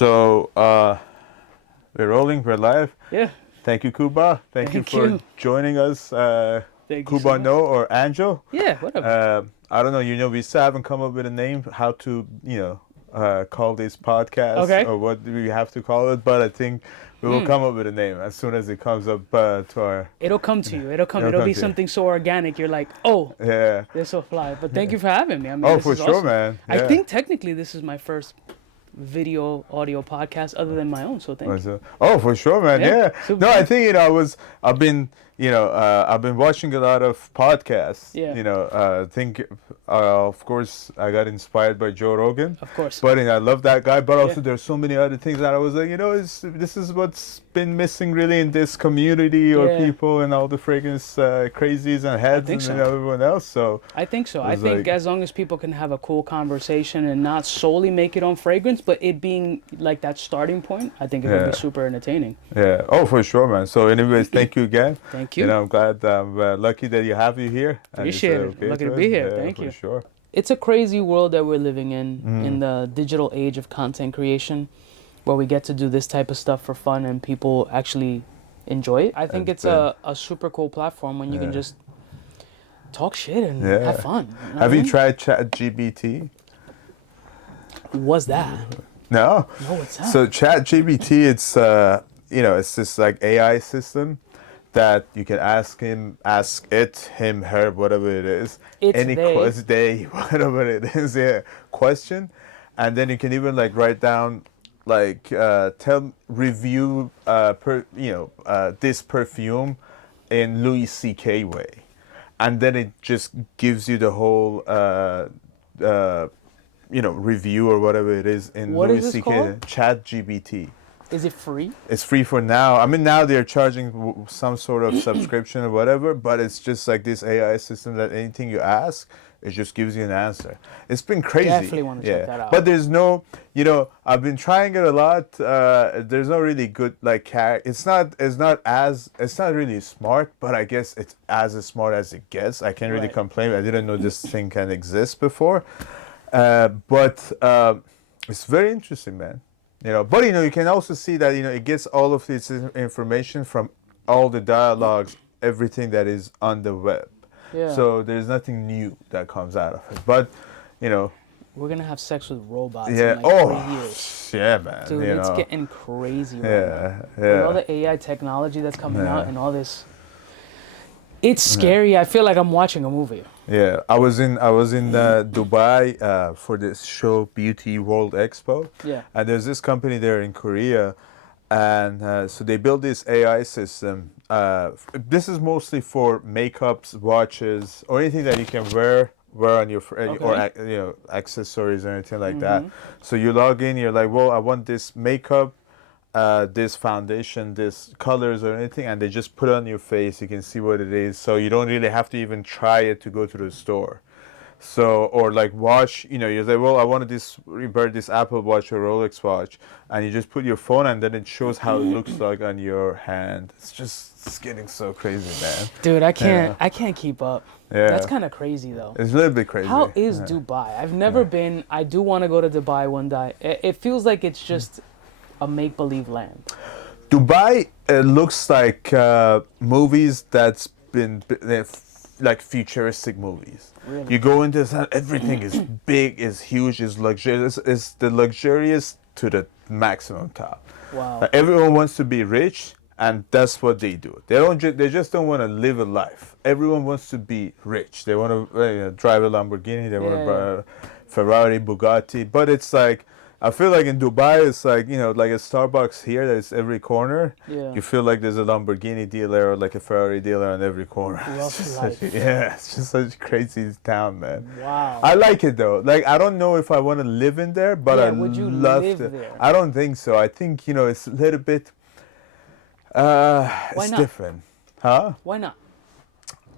So, we're rolling, we're live. Yeah. Thank you, Cuba. Thank you for joining us, Thank you so much. Cubaknow or Angel. Yeah, whatever. I don't know, we still haven't come up with a name, how to, call this podcast Okay. or what do we have to call it, but I think we will come up with a name as soon as it comes up to our... It'll come to you. It'll be something so organic. You're like, oh, Yeah. this will fly. But thank you for having me. I mean, Oh, this for is sure, awesome. man. I Yeah. think technically this is my first audio podcast other than my own. So thank you. Oh, for sure, man. Yeah. super No, I cool. think I've been watching a lot of podcasts. Yeah. I think of course I got inspired by Joe Rogan. Of course. But I love that guy. But also Yeah. there's so many other things that I was like, this is what's been missing really in this community or Yeah. people and all the fragrance crazies and heads and so. everyone else. So I think so. I It's think like- as long as people can have a cool conversation and not solely make it on fragrance, but it being like that starting point, I think it would Yeah. be super entertaining. yeah. Oh, for sure, man. So anyways, thank you again. Thank you. I'm glad. I'm lucky that you have you here. And you Appreciate said it. okay Lucky to us. be here. Yeah, Thank for you. Sure. It's a crazy world that we're living in the digital age of content creation, where we get to do this type of stuff for fun and people actually enjoy it. I think And it's a super cool platform when you can just talk shit and Yeah. have fun. know Have what I you mean? tried ChatGPT? What's that? No. No, what's that? So ChatGPT, it's it's this like AI system that you can ask it, him, her, whatever it is, It's any they. they, whatever it is, question, and then you can even like write down like review this perfume in Louis C.K. way, and then it just gives you the whole review or whatever it is in What Louis is this C.K. called? ChatGPT. Is it free? It's free for now. I mean, now they're charging some sort of subscription or whatever, but it's just like this AI system that anything you ask, it just gives you an answer. It's been crazy. Definitely wanna check that out. But there's no, I've been trying it a lot. There's no really good it's not really smart, but I guess it's as smart as it gets. I can't really Right. complain. I didn't know this thing can exist before, but it's very interesting, man. But you can also see that it gets all of this information from all the dialogues, everything that is on the web. Yeah. So there's nothing new that comes out of it. But We're gonna have sex with robots yeah. in like 3 years. Yeah, man. Dude, it's getting crazy right now. Yeah, With all yeah. the AI technology that's coming Yeah. out and all this. It's scary. I feel like I'm watching a movie. Yeah, I was in Dubai for this show Beauty World Expo. Yeah. And there's this company there in Korea, and so they built this AI system. This is mostly for makeups, watches, or anything that you can wear on your or accessories or anything like that. So you log in, you're like, well, I want this makeup, this foundation, this colors or anything, and they just put it on your face. You can see what it is, so you don't really have to even try it to go to the store. So, or like watch, you're like, well, I wanted this Apple Watch or Rolex watch, and you just put your phone, and then it shows how it looks like on your hand. It's getting so crazy, man. Dude, I can't keep up. Yeah. That's kind of crazy though. It's a little bit crazy. How is Dubai? I've never been. I do want to go to Dubai one day. It feels like it's just a make-believe land. Dubai looks like movies that's been like futuristic movies. Really? You go into this, everything is big, is huge, is luxurious. It's the luxurious to the maximum top. Wow. Everyone wants to be rich, and that's what they do. They just don't want to live a life. Everyone wants to be rich. They want to drive a Lamborghini. They want to buy a Ferrari, Bugatti. But it's like, I feel like in Dubai, it's like, like a Starbucks here that's every corner. Yeah. You feel like there's a Lamborghini dealer or like a Ferrari dealer on every corner. Rough life. It's just such a crazy town, man. Wow. I like it though. Like, I don't know if I want to live in there, but Yeah, I would you love live to. there? I don't think so. I think, it's a little bit, it's not? different. Huh? Why not?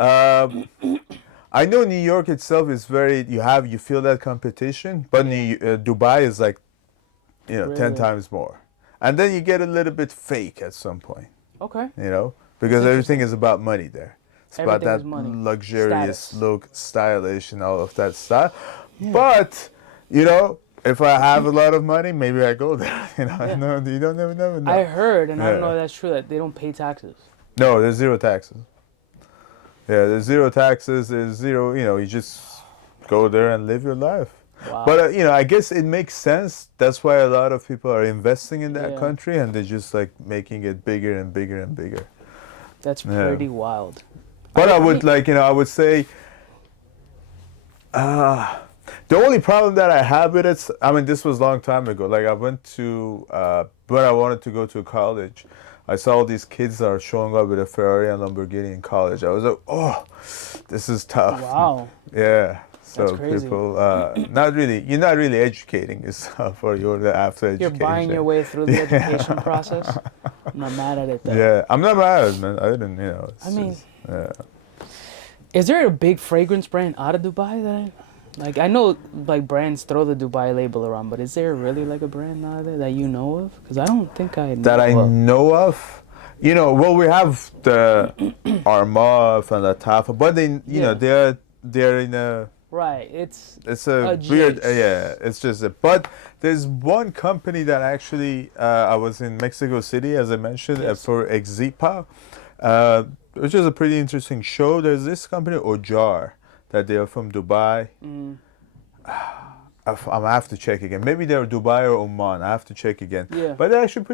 I know New York itself is very, you feel that competition, but Dubai is like, 10 Really? times more. And then you get a little bit fake at some point, Okay. because everything is about money there. It's about Everything that is money. luxurious Status. look, stylish and all of that stuff. But, if I have a lot of money, maybe I go there. Yeah. No, you don't never know. I heard, and I don't know Yeah. if that's true, that they don't pay taxes. No, there's zero taxes. Yeah, there's zero taxes. There's zero. You just go there and live your life. Wow. But I guess it makes sense. That's why a lot of people are investing in that Yeah. country, and they're just like making it bigger and bigger and bigger. That's Yeah. pretty wild. But I would I would say, the only problem that I have with it, I mean, this was a long time ago. Like I went to, when I wanted to go to college, I saw all these kids that are showing up with a Ferrari and Lamborghini in college. I was like, oh, this is tough. Wow. Yeah. So That's crazy. people, you're not really educating yourself for your after You're education. buying your way through the education process. I'm not mad at it though. Yeah, I'm not mad at it, man. I didn't, it's I mean, just, yeah. is there a big fragrance brand out of Dubai that I know like brands throw the Dubai label around, but is there really like a brand out there that you know of? Because I don't think I know That I of. know of. Well, we have the Armaf and the Tafa, but they, Yeah. they're in a. Right, it's A a weird, GH. yeah. It's just but there's one company that actually I was in Mexico City, as I mentioned, Yes. for Exipa, which is a pretty interesting show. There's this company Ojar that they are from Dubai. I have to check again. Maybe they're Dubai or Oman. I have to check again. Yeah. But they actually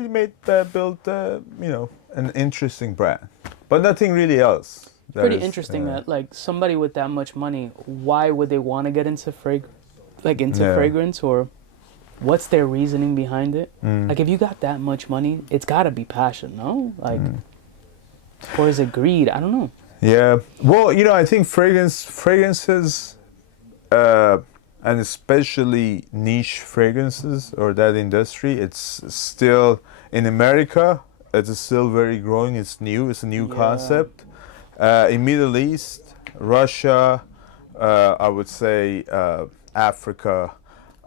built an interesting brand, but nothing really else. pretty That is, interesting that like somebody with that much money, why would they want to get into Yeah. fragrance, or what's their reasoning behind it? Mm. Like if you got that much money, it's got to be passion, no? Like, or is it greed? I don't know. Yeah. Well, I think fragrances, and especially niche fragrances or that industry, it's still in America. It's still very growing. It's new. It's a new Yeah. concept. In Middle East, Russia, I would say Africa,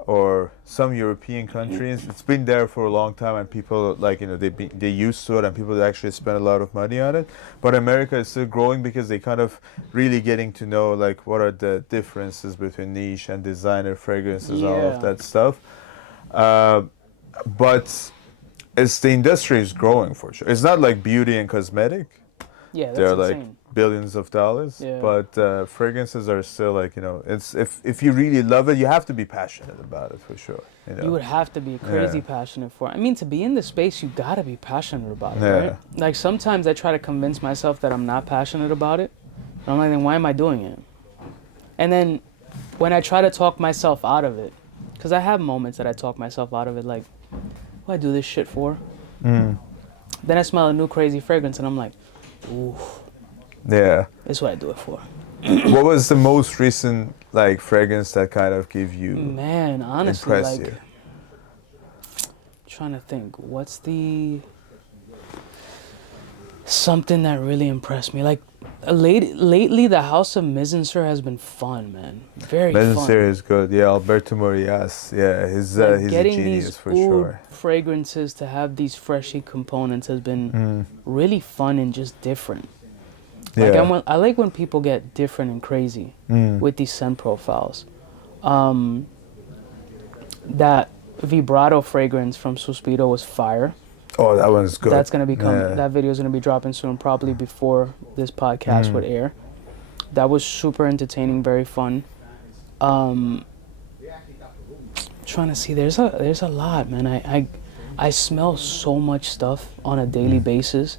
or some European countries. It's been there for a long time, and people they're used to it, and people actually spend a lot of money on it. But America is still growing because they kind of really getting to know what are the differences between niche and designer fragrances, all Yeah. of that stuff. But the industry is growing for sure. It's not like beauty and cosmetic. Yeah, that's They're insane. billions of dollars, Yeah. but fragrances are still it's if you really love it, you have to be passionate about it for sure. You would have to be crazy Yeah. passionate for it. I mean, to be in the space, you gotta be passionate about it, Yeah. right? Like sometimes I try to convince myself that I'm not passionate about it. And I'm like, then why am I doing it? And then when I try to talk myself out of it, because I have moments that I talk myself out of it, like, what do I do this shit for? Mm. Then I smell a new crazy fragrance, and I'm like, ooh, Yeah. this is what I do it for. What was the most recent fragrance that kind of gave you Man, honestly, impressed like, you? trying to think, what's something that really impressed me? Like, lately, the House of Misenser has been fun, man. Very fun. Mesencer is good. Yeah, Alberto Morias. Yeah, he's Like, a getting genius these for oud sure. fragrances to have these freshy components has been Mm. really fun and just different. Like Yeah. I like when people get different and crazy Mm. with these scent profiles. That vibrato fragrance from Suspiro was fire. Oh, that one's good. That's gonna be Yeah. that video is gonna be dropping soon, probably before this podcast would air. That was super entertaining, very fun. Trying to see, there's a lot, man. I smell so much stuff on a daily basis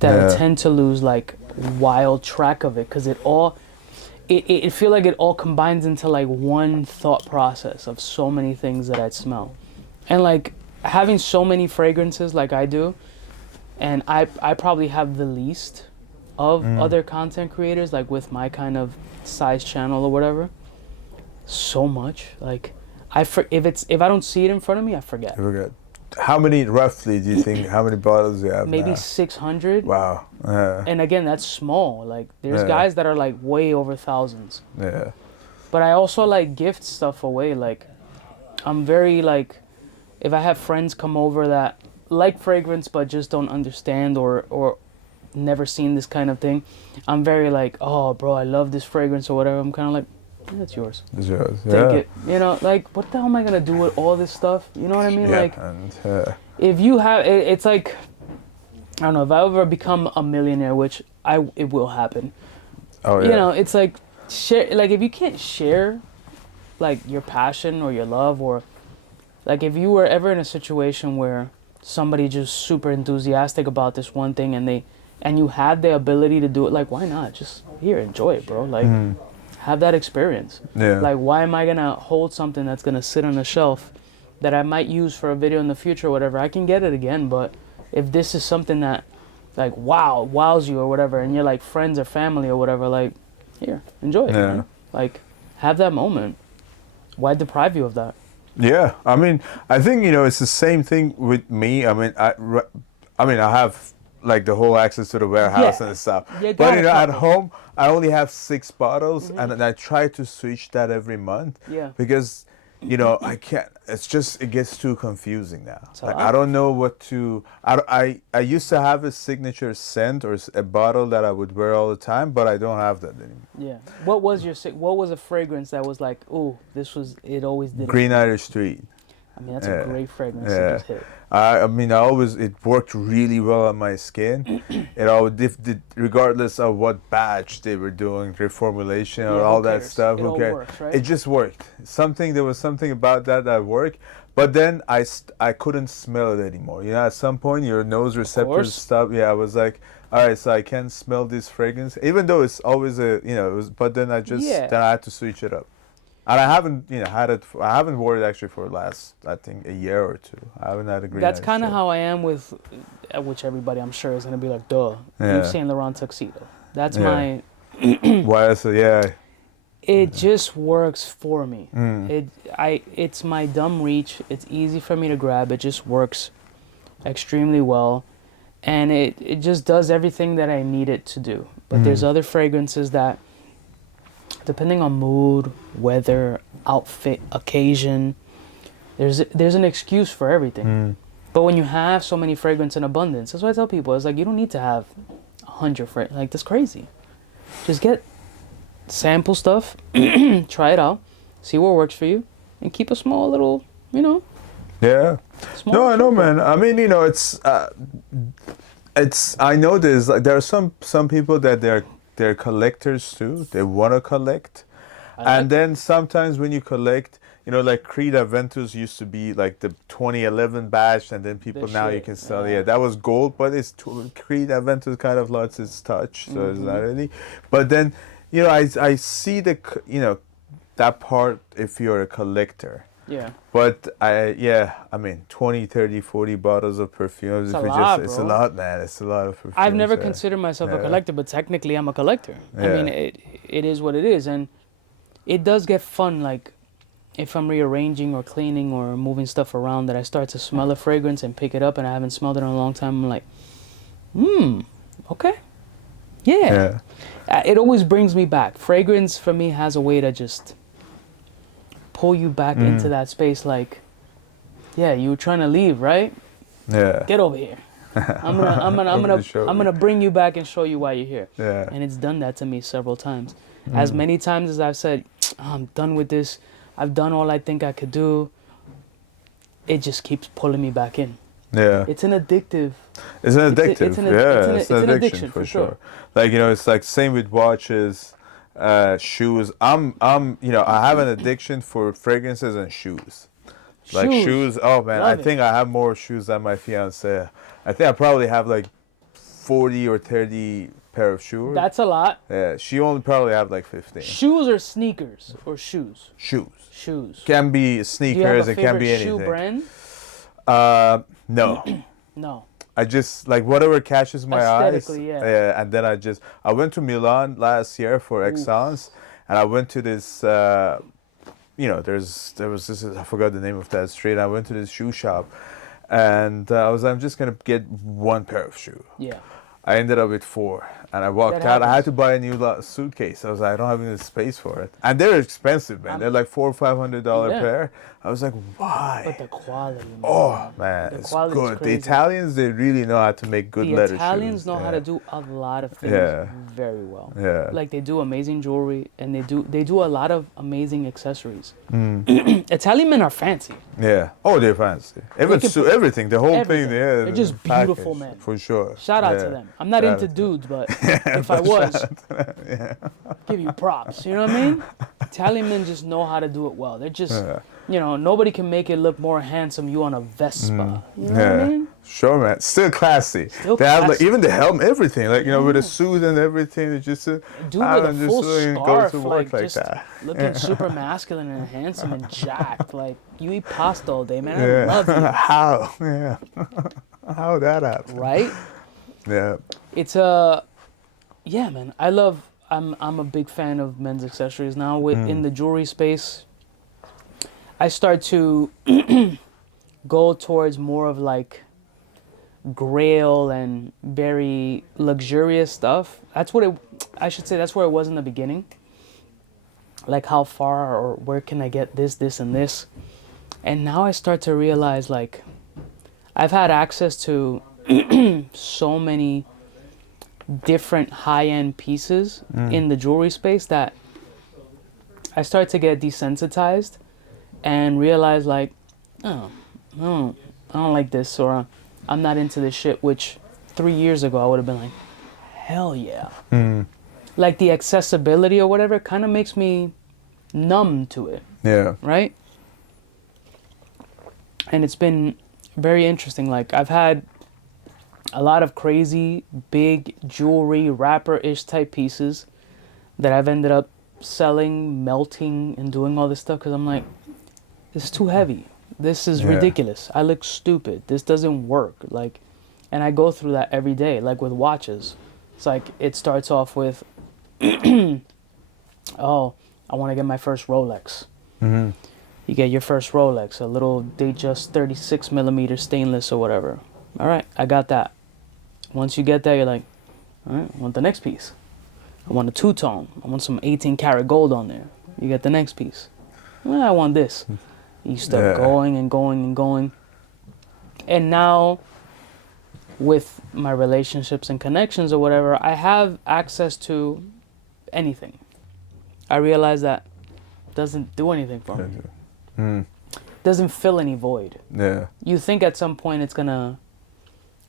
that I Yeah. tend to lose wild track of it, because it feel like it all combines into one thought process of so many things that I smell. And having so many fragrances like I do, and I probably have the least of other content creators, with my kind of size channel or whatever. So much. If I don't see it in front of me, I forget. I forgot. How many roughly do you think? How many bottles do you have Maybe now? 600. Wow. Yeah. And again, that's small. There's Yeah. guys that are way over thousands. Yeah. But I also gift stuff away. I'm very if I have friends come over that like fragrance but just don't understand or never seen this kind of thing, I'm very oh bro, I love this fragrance or whatever. I'm kind of It's yours. It's yours. Take Yeah. it. You know, like, what the hell am I gonna do with all this stuff? You know what I mean? Yeah. Like, And if you have, it's like, I don't know, if I ever become a millionaire, which it will happen. oh yeah. You know, it's like, share, like, if you can't share, like, your passion or your love, or, like, if you were ever in a situation where somebody just super enthusiastic about this one thing, and you had the ability to do it, like, why not? Just, here, enjoy it, bro. Like, have that experience. Yeah. Like, why am I gonna hold something that's gonna sit on a shelf that I might use for a video in the future or whatever? I can get it again, but if this is something that, like, wows you or whatever, and you're like friends or family or whatever, like, here, enjoy it, Yeah. man. Like, have that moment. Why deprive you of that? Yeah, I mean, I think it's the same thing with me. I mean, I have like the whole access to the warehouse Yeah. and stuff. You But got a at couple. home, I only have 6 bottles, and I try to switch that every month. Yeah. Because I can't. It's just it gets too confusing now. a Like, lot. I don't know what to. I used to have a signature scent or a bottle that I would wear all the time, but I don't have that anymore. Yeah. What was a fragrance that was like, ooh, it always did it? Green Irish Street. I mean, that's Yeah. a great fragrance Yeah. to just hit. I mean, it worked really well on my skin. Regardless of what batch they were doing, reformulation or Yeah, all who that cares? stuff. It Who all cares? works, right? It just worked. There was something about that worked. But then I couldn't smell it anymore. At some point your nose receptors course. stopped. Yeah, I was like, all right, so I can't smell this fragrance, even though it's always But then Yeah. then I had to switch it up. And I haven't, had it. I haven't worn it actually for the last, I think, a year or two. I haven't had a green. That's Irish kind of Street. how I am with, which everybody I'm sure is gonna be like, duh, Yeah. Yves Saint Laurent tuxedo. That's Yeah. my. Why? So yeah. It just works for me. Mm. It's my dumb reach. It's easy for me to grab. It just works extremely well, and it just does everything that I need it to do. But there's other fragrances that, depending on mood, weather, outfit, occasion, there's an excuse for everything. But when you have so many fragrance in abundance, that's what I tell people. It's like, you don't need to have 100 fragrances. Like, that's crazy. Just get sample stuff, try it out, see what works for you, and keep a small little, Yeah. small. No, I know, sample. man. I mean, it's. I know there's like there are some people that they're collectors too. They want to collect, and then sometimes when you collect, like Creed Aventus used to be like the 2011 batch, and then people The now you shit, can sell. yeah. Yeah, that was gold, but Creed Aventus kind of lost its touch, so it's not really. But then, I see that part if you're a collector. Yeah. But I mean 20, 30, 40 bottles of perfumes. It's a lot, It's a bro. lot, man. It's a lot of perfumes. I've never yeah. considered myself a Yeah. collector, but technically I'm a collector. I Yeah. mean, it is what it is, and it does get fun. Like, if I'm rearranging or cleaning or moving stuff around, that I start to smell a fragrance and pick it up, and I haven't smelled it in a long time. I'm like, okay, yeah. It always brings me back. Fragrance for me has a way to just pull you back into that space. Like, yeah, you were trying to leave, right? Yeah. Get over here. I'm gonna bring you back and show you why you're here. Yeah. And it's done that to me several times. As many times as I've said, I'm done with this. I've done all I think I could do. It just keeps pulling me back in. Yeah. It's an addictive. It's an addictive. it's an addiction for for sure. sure. Like, it's like same with watches, shoes. I have an addiction for fragrances and shoes. Like shoes. Oh man, Love I it. think I have more shoes than my fiance. I think I probably have like 40 or 30 pair of shoes. That's a lot. Yeah, she only probably have like 15. Shoes or sneakers or shoes? Shoes. Shoes. Can be Do you have sneakers, a it can be favorite shoe anything. brand? No. No. I just like whatever catches my eyes. Aesthetically, yeah. And then I went to Milan last year for Excellence, and I went to this there was this, I forgot the name of that street. I went to this shoe shop, and I'm just gonna get one pair of shoe. Yeah. I ended up with 4, and I walked That out. I had happens. to buy a new suitcase. I was like, I don't have any space for it, and they're expensive, man. They're like $400 or $500 Yeah. pair. I was like, why? But the quality, man. Oh man, The it's quality's good. The crazy. Italians, they really know how to make good The leather Italians shoes. know how to do a lot of things Yeah. very well. Yeah. Like they do amazing jewelry, and they do a lot of amazing accessories. Mm. Italian men are fancy. Yeah. Oh, they're fancy. Even can put everything, the whole everything. thing. Yeah. They're just the package, beautiful men. For sure. Shout out to Yeah. them. I'm not Shout into out to them. dudes, but if I was, give you props. You know what I mean? Italian men just know how to do it well. They're just, Yeah. you know, nobody can make it look more handsome you on a Vespa. You know what Yeah. I mean? Sure, man. Still classy. Still they have like classy. even the helmet, everything. Like with a suit and everything. It's just Dude with a full go scarf, to work like just that. looking super masculine and handsome and jacked. Like, you eat pasta all day, man. I Yeah. love you. How? Yeah. How that happened? Right? Yeah. It's yeah, man. I'm a big fan of men's accessories now. In the jewelry space, I start to go towards more of like grail and very luxurious stuff. That's where it was in the beginning. Like how far or where can I get this, and this? And now I start to realize like I've had access to so many different high-end pieces in the jewelry space that I start to get desensitized and realize like, oh, I don't like this, or I'm not into this shit, which 3 years ago I would have been like, hell yeah. Like the accessibility or whatever kind of makes me numb to it, Yeah. right? And it's been very interesting. Like I've had a lot of crazy big jewelry wrapper-ish type pieces that I've ended up selling, melting, and doing all this stuff because I'm like, this is too heavy. This is Yeah. ridiculous. I look stupid. This doesn't work. Like, and I go through that every day. Like with watches, it's like it starts off with, oh, I want to get my first Rolex. Mm-hmm. You get your first Rolex, a little Datejust 36 millimeter stainless or whatever. All right, I got that. Once you get there, you're like, all right, I want the next piece. I want a two-tone. I want some 18 karat gold on there. You get the next piece. Well, I want this. You start Yeah. going and going and going. And now, with my relationships and connections or whatever, I have access to anything. I realize that doesn't do anything for me. Doesn't fill any void. Yeah. You think at some point it's gonna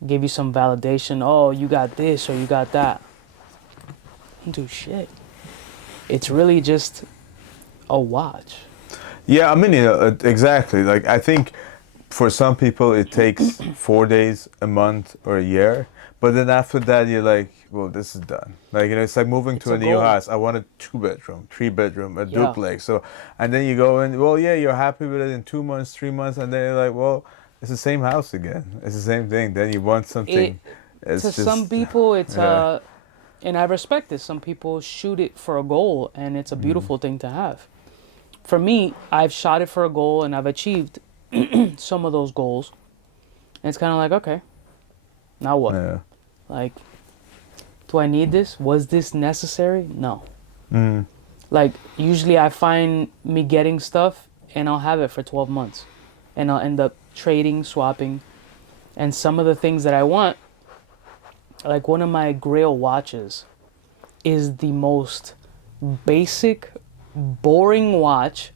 give you some validation. Oh, you got this or you got that. Don't do shit. It's really just a watch. Yeah, I mean, exactly. Like, I think for some people it takes 4 days, a month, or a year. But then after that, you're like, well, this is done. Like, it's like moving to a a new goal. house. I want a 2-bedroom, 3-bedroom, a Yeah. duplex. So, and then you go in, well, yeah, you're happy with it in 2 months, 3 months. And then you're like, well, it's the same house again. It's the same thing. Then you want something. It's To just, some people, it's yeah. and I respect this. Some people shoot it for a goal, and it's a beautiful thing to have. For me, I've shot it for a goal, and I've achieved some of those goals. And it's kind of like, okay, now what? Yeah. Like, do I need this? Was this necessary? No. Mm. Like, usually I find me getting stuff, and I'll have it for 12 months. And I'll end up trading, swapping. And some of the things that I want, like one of my Grail watches, is the most basic, boring watch.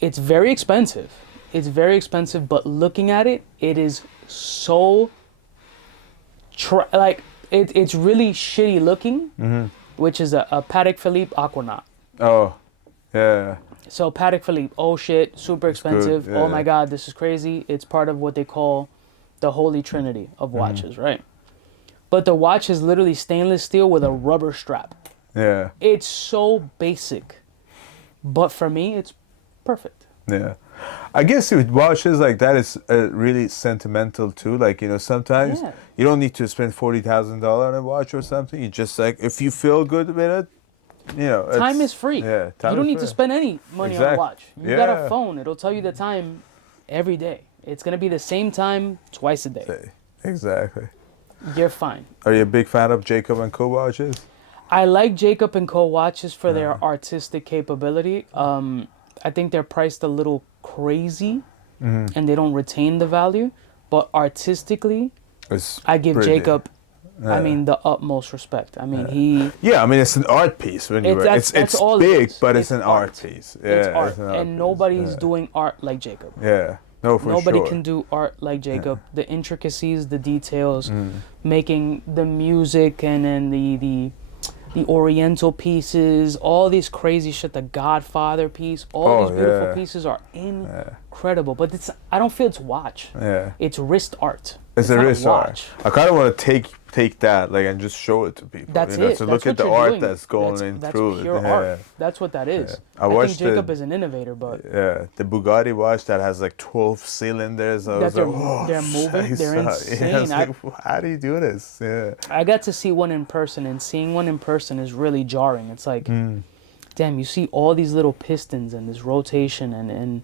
It's very expensive. It's very expensive, but looking at it, it is so it's really shitty looking, which is a Patek Philippe Aquanaut. Oh, yeah. So Patek Philippe, oh shit, super expensive. good, Oh my yeah. god, this is crazy. It's part of what they call the holy trinity of watches, right? But the watch is literally stainless steel with a rubber strap. Yeah. It's so basic. But for me, it's perfect. Yeah. I guess with watches like that, it's really sentimental too. Like, sometimes Yeah. you don't need to spend $40,000 on a watch or something. You just like, if you feel good with it, Time is free. Yeah, time you don't is need to free. spend any money on a Exactly. watch. You got a Yeah. phone, it'll tell you the time every day. It's going to be the same time twice a day. Exactly. you're fine. Are you a big fan of Jacob and Co watches? I like Jacob and Co watches for their artistic capability. I think they're priced a little crazy, and they don't retain the value. But artistically, I give pretty. Jacob, I mean, the utmost respect. I mean, he. Yeah, I mean, it's an art piece. When you That's it's all big, it is. but it's an art piece. Yeah, It's art, an art and piece. nobody's doing art like Jacob. Yeah, no, for Nobody sure. can do art like Jacob. The intricacies, the details, making the music, and then the Oriental pieces, all these crazy shit. The Godfather piece, all these beautiful pieces are incredible. But I don't feel it's watch. Yeah, It's wrist art. it's a not wrist art. watch. I kind of want to take that and just show it to people. That's you know, it. to That's look at what the you're art doing. that's going That's through pure it. art. That's what that is. I I watched think Jacob is an innovator, but Yeah, the Bugatti watch that has like 12 cylinders. I was they're, like, oh, they're moving. They're insane. Yeah, I was like, how do you do this? Yeah. I got to see one in person, and seeing one in person is really jarring. It's like, damn, you see all these little pistons and this rotation, and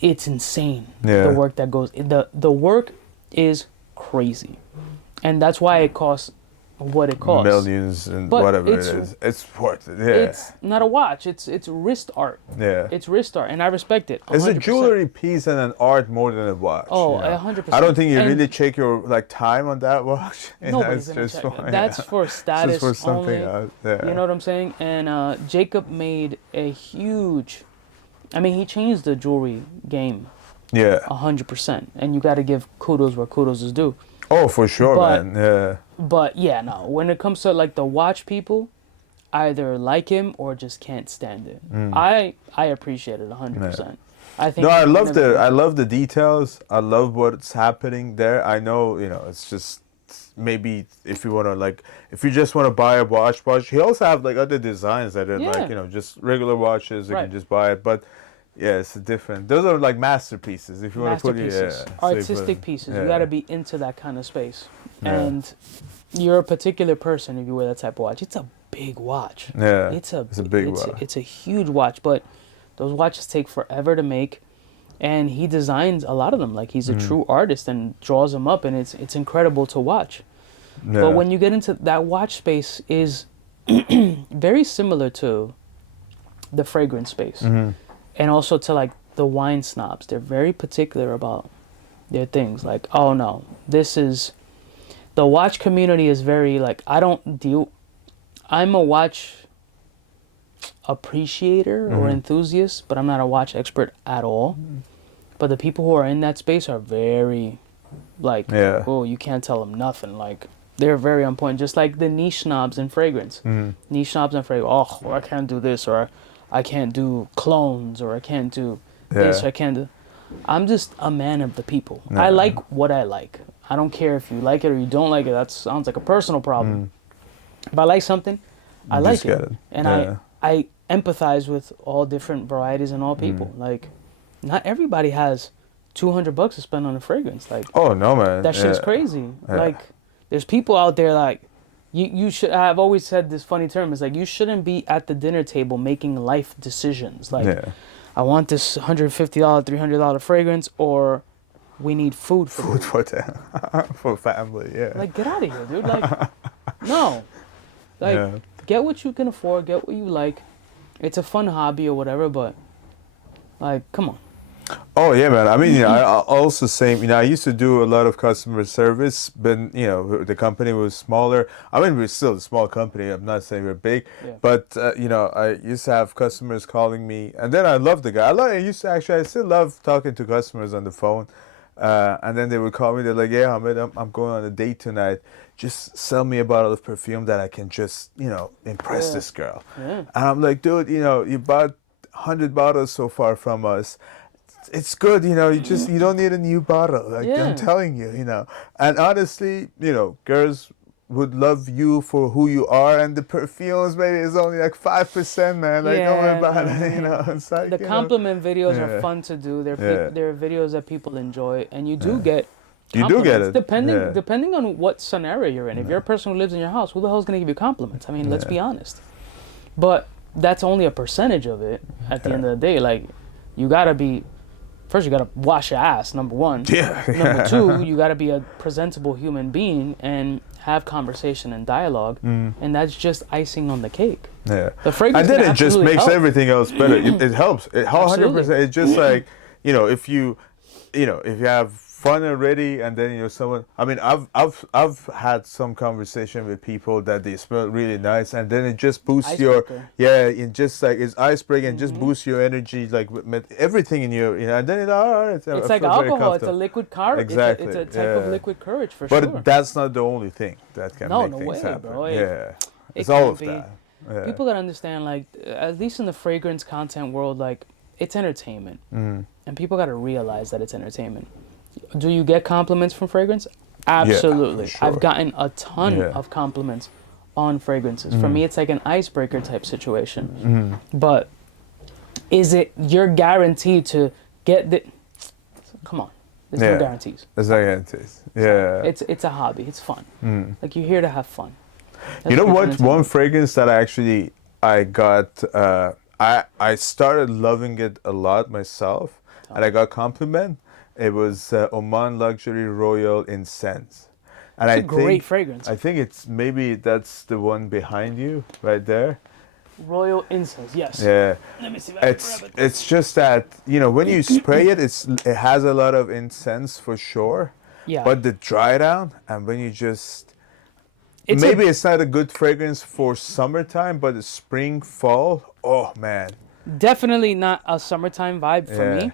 it's insane. Yeah. The work that goes, the work is crazy, and that's why it costs what it costs. Millions and But whatever it it's- is. It's worth it. Yeah. It's not a watch. It's wrist art. yeah. It's wrist art, and I respect it. It's a 100%. jewelry piece and an art more than a watch. Oh, you know? 100%. I don't think you And really check your like time on that watch. You know, Nobody's it's gonna just check. for- That's yeah. for status It's just for something only. else. Yeah. You know what I'm saying? And Jacob made a huge. I mean, he changed the jewelry game Yeah. 100%, and you got to give kudos where kudos is due. Oh, for sure, But- man. Yeah. But yeah, no. When it comes to like the watch people, either like him or just can't stand it. I appreciate it 100%. I think. No, I he's love innovative. I love the details. I love what's happening there. I know, you know, it's just maybe if you want to like if you just want to buy a watch. He also have like other designs that are Yeah. like, you know, just regular watches. You Right. can just buy it, but yeah, it's different. Those are like masterpieces. If you want to put it, Masterpieces, so you put artistic it- pieces. yeah. You got to be into that kind of space, Yeah. and you're a particular person if you wear that type of watch. It's a big watch. Yeah, It's a big it's watch. it's a huge watch, but those watches take forever to make, and he designs a lot of them. Like he's a true artist and draws them up, and it's incredible to watch. Yeah. But when you get into that watch space, is very similar to the fragrance space, and also to like the wine snobs. They're very particular about their things. Like, oh no, this is the watch community is very like I don't deal. I'm a watch appreciator or enthusiast, but I'm not a watch expert at all. But the people who are in that space are very like, Yeah. oh, you can't tell them nothing. Like they're very on point, just like the niche snobs in fragrance. Niche snobs in fragrance. Oh, I can't do this, or I can't do clones, or I can't do this, Yeah. or I can't do. I'm just a man of the people. No. I like what I like. I don't care if you like it or you don't like it. That sounds like a personal problem. If I like something, I You like just get it, it. and Yeah. I empathize with all different varieties and all people. Like, not everybody has $200 to spend on a fragrance. Like Oh no, man. that shit's Yeah. crazy. Yeah. Like, there's people out there like you should. I've always said this funny term is like you shouldn't be at the dinner table making life decisions. Like, Yeah. I want this $150, $300 fragrance, or we need food for Food for them, for family. Yeah. like, get out of here, dude. Like, no. Like, Yeah. get what you can afford, get what you like. It's a fun hobby or whatever, but, like, come on. Oh yeah, man. I mean, you know, I also same. You know, I used to do a lot of customer service, but you know, the company was smaller. I mean, we're still a small company. I'm not saying we're big, Yeah. but you know, I used to have customers calling me, and then I loved the guy. I still love talking to customers on the phone. And then they would call me. They're like, "Yeah, Ahmed, I'm going on a date tonight. Just sell me a bottle of perfume that I can just, you know, impress Yeah. this girl." Yeah. And I'm like, "Dude, you know, you bought 100 bottles so far from us. It's good, you know. You don't need a new bottle. Like Yeah. I'm telling you, you know." And honestly, you know, girls would love you for who you are, and the perfumes maybe is only like 5%, man. Like, don't worry about it, you know. It's like, The you know. compliment videos are Yeah. fun to do. Yeah. They're videos that people enjoy, and you do get You do get compliments, it. depending on what scenario you're in. If you're a person who lives in your house, who the hell's gonna give you compliments? I mean, let's be honest. But that's only a percentage of it. At the end of the day, like, you gotta be first you gotta wash your ass, number one. Yeah. Number two, you gotta be a presentable human being and have conversation and dialogue, and that's just icing on the cake. Yeah. The fragrance And then can it just absolutely makes help. everything else better. It helps. 100%. It's just like, if you have fun already, and then someone. I mean, I've had some conversation with people that they smell really nice, and then it just boosts Icebreaker. it just like it's icebreaking, and just boosts your energy, like with everything in you, and then It's like alcohol. It's a liquid courage. Exactly. It's a type of liquid courage for But sure. that's not the only thing that can No, make no things way, happen. bro. Yeah, It it's all can't of be. that. Yeah. People gotta understand, like, at least in the fragrance content world, like, it's entertainment, and people gotta realize that it's entertainment. Do you get compliments from fragrance? Absolutely. for sure. I've gotten a ton of compliments on fragrances. For me, it's like an icebreaker type situation. But is it you're guaranteed to get the? Come on, there's no guarantees. There's no guarantees. Yeah. It's a hobby. It's fun. Like, you're here to have fun. You know That's what? entertainment. One fragrance that I got, I started loving it a lot myself, and I got compliment. It was Oman Luxury Royal Incense, and It's a great fragrance. I think that's the one behind you right there. Royal incense, yes. Yeah. Let me see if I can grab it. It's just that when you spray it, it has a lot of incense for sure. Yeah. But the dry down, and when you just It's maybe it's not a good fragrance for summertime, but the spring, fall, oh man. Definitely not a summertime vibe for Yeah. me.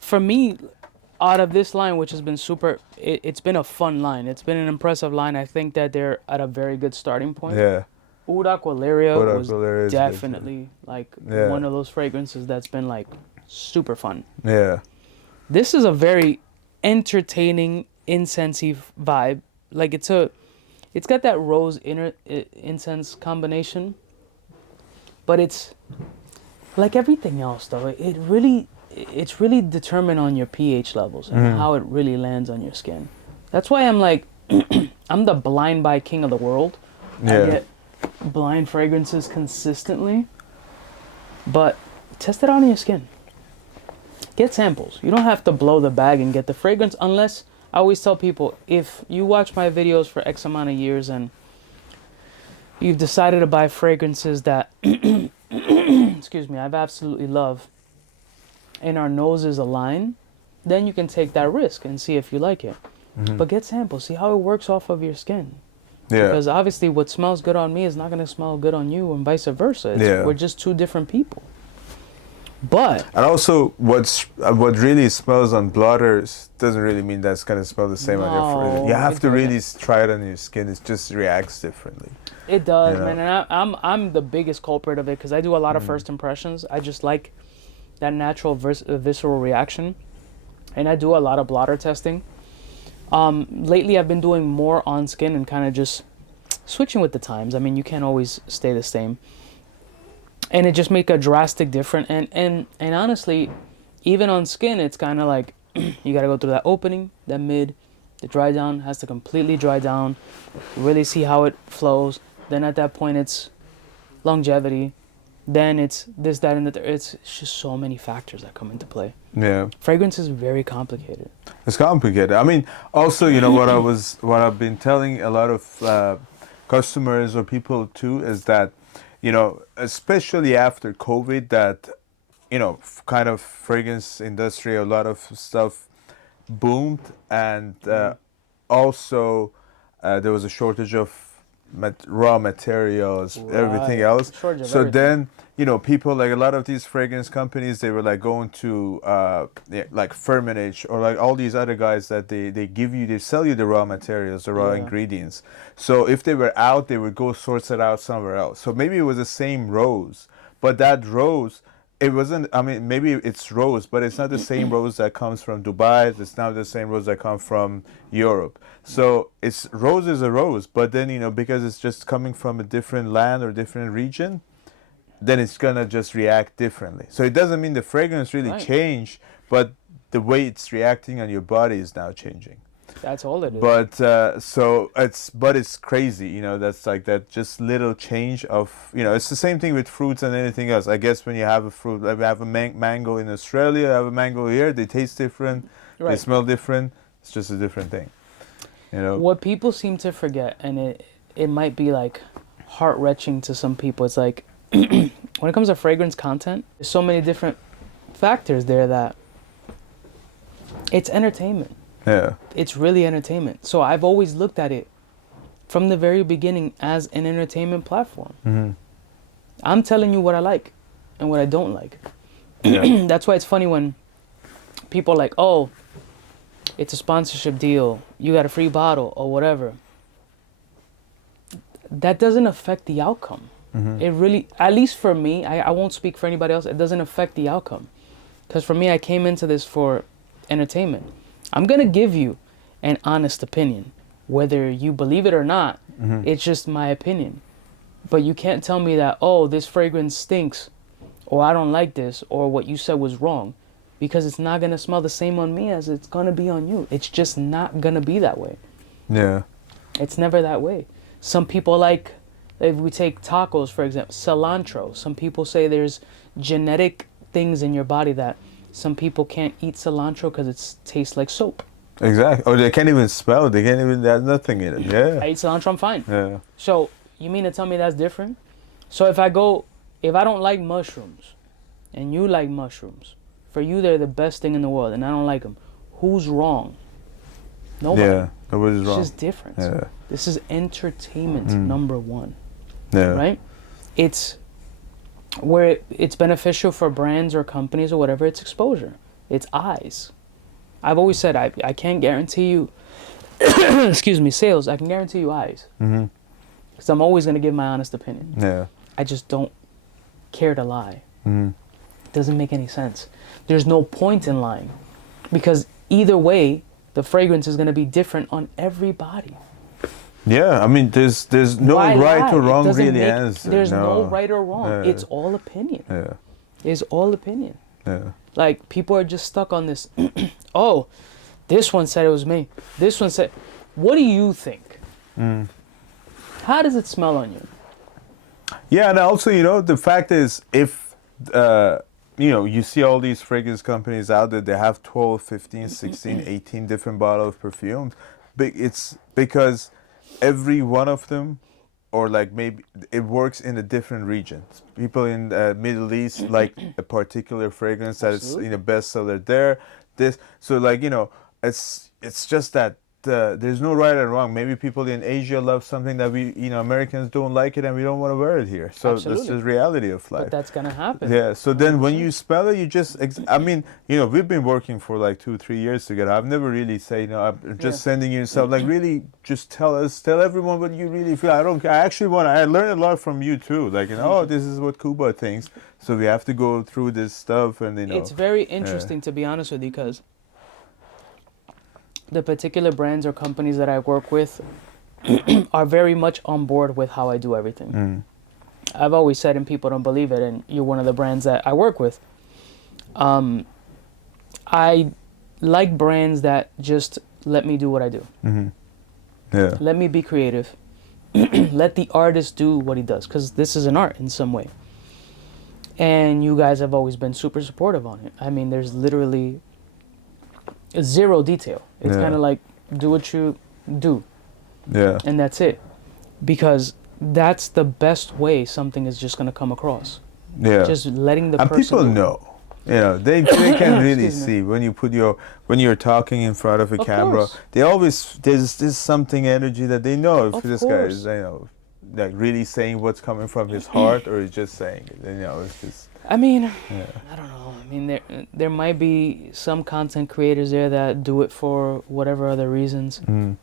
For me, out of this line, which has been it's been a fun line. It's been an impressive line. I think that they're at a very good starting point. Yeah. Oud Aqualeria Oud was Aqualeria is good, definitely like Yeah. one of those fragrances that's been like super fun. Yeah. This is a very entertaining, incensey vibe. Like, it's got that rose incense combination, but it's like everything else though. It's really determined on your pH levels and how it really lands on your skin. That's why I'm like, I'm the blind buy king of the world. Yeah. I get blind fragrances consistently, but test it out on your skin. Get samples. You don't have to blow the bag and get the fragrance unless, I always tell people, if you watch my videos for X amount of years and you've decided to buy fragrances that, excuse me, I've absolutely loved, and our noses align, then you can take that risk and see if you like it. But get samples. See how it works off of your skin. Yeah. Because obviously what smells good on me is not going to smell good on you, and vice versa. We're just two different people. But And also, what really smells on blotters doesn't really mean that's gonna smell the same on your fragrance. You No, have it to really doesn't. try it on your skin. It just reacts differently. it does, Yeah. man. And I'm the biggest culprit of it because I do a lot of first impressions. I just like that natural visceral reaction, and I do a lot of blotter testing. Lately, I've been doing more on skin and kind of just switching with the times. I mean, you can't always stay the same, and it just make a drastic difference. And honestly, even on skin, it's kind of like you got to go through that opening, that mid, the dry down has to completely dry down, really see how it flows. Then at that point, it's longevity. Then it's this, that, and the third. It's just so many factors that come into play. Yeah. Fragrance is very complicated. It's complicated. I mean, also, what I've been telling a lot of customers or people too is that, especially after COVID, that, kind of fragrance industry, a lot of stuff boomed, and also there was a shortage of raw materials, everything Right. else. Shortage of So everything. then, people, like a lot of these fragrance companies, they were like going to like Firmenich or like all these other guys that they sell you the raw materials, the raw Yeah. ingredients. So if they were out, they would go source it out somewhere else. So maybe it was the same rose, but that rose, it wasn't, I mean, maybe it's rose, but it's not the same rose that comes from Dubai. It's not the same rose that comes from Europe. So rose is a rose, but then, because it's just coming from a different land or different region, then it's gonna just react differently. So it doesn't mean the fragrance really Right. changed, but the way it's reacting on your body is now changing. That's all it is. But it's crazy, you know. That's like that just little change of, you know, it's the same thing with fruits and anything else. I guess when you have a fruit, like we have a mango in Australia, have a mango here, they taste different, they Right. smell different. It's just a different thing, you know. What people seem to forget, and it might be like heart-wrenching to some people, it's like when it comes to fragrance content, there's so many different factors there that it's entertainment. Yeah. It's really entertainment. So I've always looked at it from the very beginning as an entertainment platform. Mm-hmm. I'm telling you what I like and what I don't like. Yeah. That's why it's funny when people are like, oh, it's a sponsorship deal, you got a free bottle or whatever. That doesn't affect the outcome. Mm-hmm. It really, at least for me, I won't speak for anybody else, it doesn't affect the outcome. Because for me, I came into this for entertainment. I'm going to give you an honest opinion. Whether you believe it or not, Mm-hmm. it's just my opinion. But you can't tell me that, oh, this fragrance stinks, or I don't like this, or what you said was wrong. Because it's not going to smell the same on me as it's going to be on you. It's just not going to be that way. Yeah. It's never that way. Some people like, if we take tacos, for example, cilantro. Some people say there's genetic things in your body that some people can't eat cilantro because it tastes like soap. Exactly. Or they can't even smell it. They can't even, there's nothing in it. Yeah. I eat cilantro, I'm fine. Yeah. So you mean to tell me that's different? So if I don't like mushrooms and you like mushrooms, for you they're the best thing in the world and I don't like them, who's wrong? Nobody. Yeah. Nobody's It's wrong. just difference. Yeah. This is entertainment Mm. number one, Yeah. right? It's where it's beneficial for brands or companies or whatever. It's exposure. It's eyes. I've always said I can't guarantee you, excuse me, sales. I can guarantee you eyes. Mm-hmm. Because I'm always going to give my honest opinion. Yeah. I just don't care to lie. Mm-hmm. It doesn't make any sense. There's no point in lying. Because either way, the fragrance is going to be different on every body. Yeah, I mean, there's no Why right lie? or It wrong doesn't really make- answer. There's no right or wrong. Yeah. It's all opinion. Yeah. It's all opinion. Yeah. Like, people are just stuck on this. Oh, this one said it was me. This one said... What do you think? Mm. How does it smell on you? Yeah, and also, you know, the fact is, if, you know, you see all these fragrance companies out there, they have 12, 15, 16, 18 different bottles of perfumes. It's because every one of them, or like maybe it works in a different region. People in the Middle East like a particular fragrance that is, Absolutely. you know, bestseller there. So like, you know, it's just that there's no right and wrong. Maybe people in Asia love something that we, you know, Americans don't like it and we don't want to wear it here. So that's Absolutely. just reality of life. But that's going to happen. Yeah, so then when you spell it, you just, I mean, you know, we've been working for like 2-3 years together. I've never really say, you know, I'm just sending you stuff. Like, really just tell everyone what you really feel. I learned a lot from you too. Like, you know, oh, this is what Cuba thinks. So we have to go through this stuff and, you know. It's very interesting, to be honest with you, because the particular brands or companies that I work with are very much on board with how I do everything. Mm. I've always said, and people don't believe it, and you're one of the brands that I work with. I like brands that just let me do what I do. Mm-hmm. Yeah. Let me be creative. Let the artist do what he does, because this is an art in some way. And you guys have always been super supportive on it. I mean, there's literally zero detail. It's Yeah. kind of like, do what you do, Yeah. and that's it. Because that's the best way something is just going to come across. Yeah. Just letting the And person people do. know. You know, they can really Excuse me. see when you when you're talking in front of a Of camera. course. They always there's something energy that they know if Of this guy course. is, you know, like really saying what's coming from his heart or he's just saying it. You know, it's just I mean, yeah. I don't know. I mean, there might be some content creators there that do it for whatever other reasons. Mm.